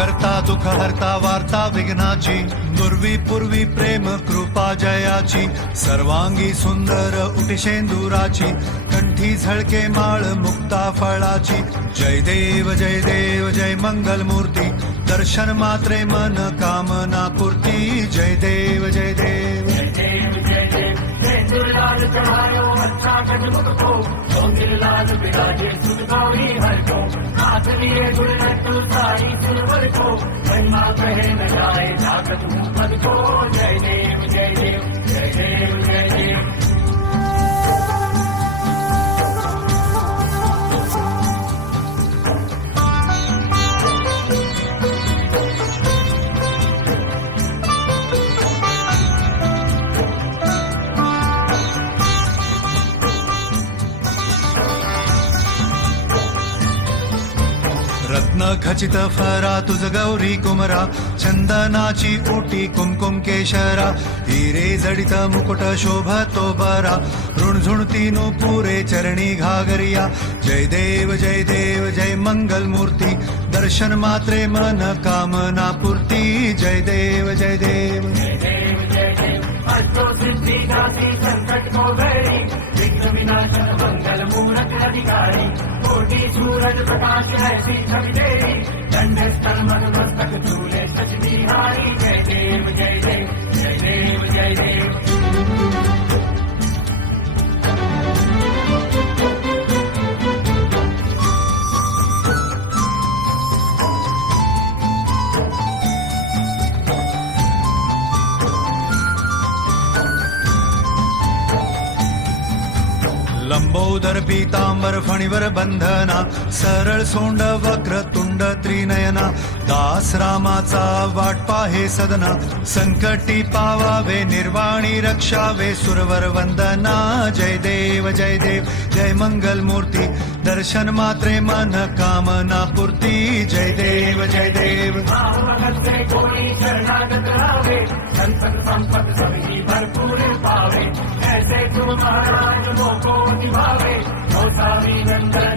करता दुःख हरता वार्ता विघ्नाची, नुर्वी पूर्वी प्रेम कृपा जयाची, सर्वांगी सुंदर उटिशेंदुराची, कंठी झळके माळ मुक्ता फळाची. जय देव जय देव जय मंगल मूर्ती, दर्शन मात्रे मन कामना पूर्ती. जय देव जय देव जय देव जय देव जय दुर्लाल चढ़ायो अच्छा गजमुख को, तो गिरलाल बिराजे सुख गौरी हर को, हाथ लिए गुलटू साड़ी सिलवर को, महिमा कहे न जाए ताकत पद को. जय देव जय देव जय देव जय देव. रत्न खचित फरा तुझ गौरी कुमरा, चंदनाची ओटी कुमकुम केशरा, हिरे जडित मुकुट शोभतो बरा, ऋणझुणती पुरे चरणी घागरिया. जय देव जय मंगल मूर्ती, दर्शन मात्रे मन कामना पूर्ती. जय देव जय देव जय देव जय देव. अष्टो सिद्धि दाती संकट को गैरी, विघ्न विनाशन मंगल मूरत अधिकारी, कोटि सूरज प्रकाश ऐसी छवि तेरी, दंड स्थल मन मस्तक झूले सच बिहारी. जय देव जय देव जय देव जय देव. लंबोदर पीतांबर फणीवर बंधना, सरळ सोंड वक्र तुंड त्रिनयना, दास रामाचा वाट पाहे सदना, संकटी पावावे निर्वाणी रक्षावे सुरवर वंदना. जय देव जय मंगल मूर्ती, दर्शन मात्रे मन कामना पूर्ती. जय देव जय देव. भगत से कोई शरणागत रावे, संपत संपत सभी भरपूर पावे, ऐसे तुम महाराज को निभावे, नंदन